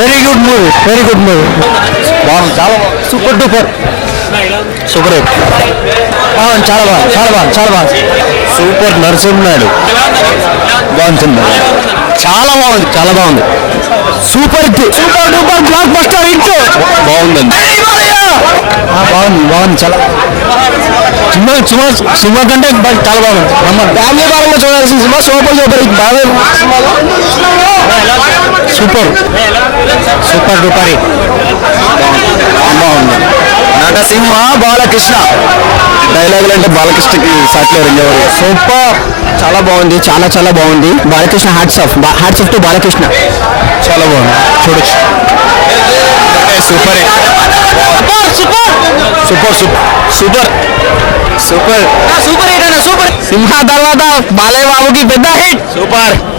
Very good movie బాగుంది, చాలా super duper super hit. చాలా బాగుంది సూపర్. నరసింహనాయుడు బాగుంది, చాలా బాగుంది super duper block buster hit. బాగుందండి, బాగుంది చాలా సినిమా కంటే చాలా బాగుంది. ఫ్యామిలీ పరంగా చూడాల్సిన సినిమా సూపర్ హిట్. బాగా సూపర్ డూపర్ హిట్. బాగుంది. నటసింహ బాలకృష్ణ డైలాగులు అంటే బాలకృష్ణకి సాట్లో రింగేవారు. సూపర్, చాలా బాగుంది, చాలా బాగుంది. Balakrishna hats off to Balakrishna. చాలా బాగుంది, చూడొచ్చు. సూపర్ సింహ తర్వాత బాలయ్య బాబుకి పెద్ద hit.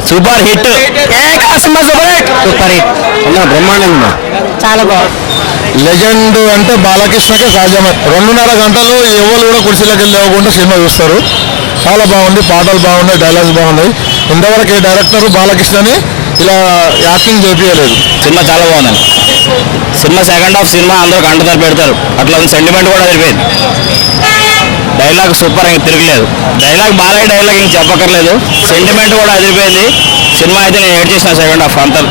Super hit. Super hit బ్రహ్మాండంగా, చాలా బాగుంది. లెజెండ్ అంటే బాలకృష్ణకే సాధ్యమే. 2.5 గంటలు ఎవరు కూడా కుర్చీలోకి వెళ్ళి లేవకుండా సినిమా చూస్తారు. చాలా బాగుంది, పాటలు బాగున్నాయి, డైలాగ్స్ బాగున్నాయి. ఇంతవరకు ఈ డైరెక్టర్ బాలకృష్ణని ఇలా యాక్టింగ్ చేపించలేదు. సినిమా చాలా బాగుందండి. సినిమా సెకండ్ హాఫ్ సినిమా అందరూ గంట పెడతారు, అట్లా సెంటిమెంట్ కూడా జరిపోయింది. డైలాగ్ సూపర్, ఇంక తిరగలేదు. డైలాగ్ బాలయ్య డైలాగ్ ఇంక చెప్పక్కర్లేదు. సెంటిమెంట్ కూడా అదిరిపోయింది. సినిమా అయితే నేను ఏడ్ చేసిన సెకండ్ హాఫ్ అంతా.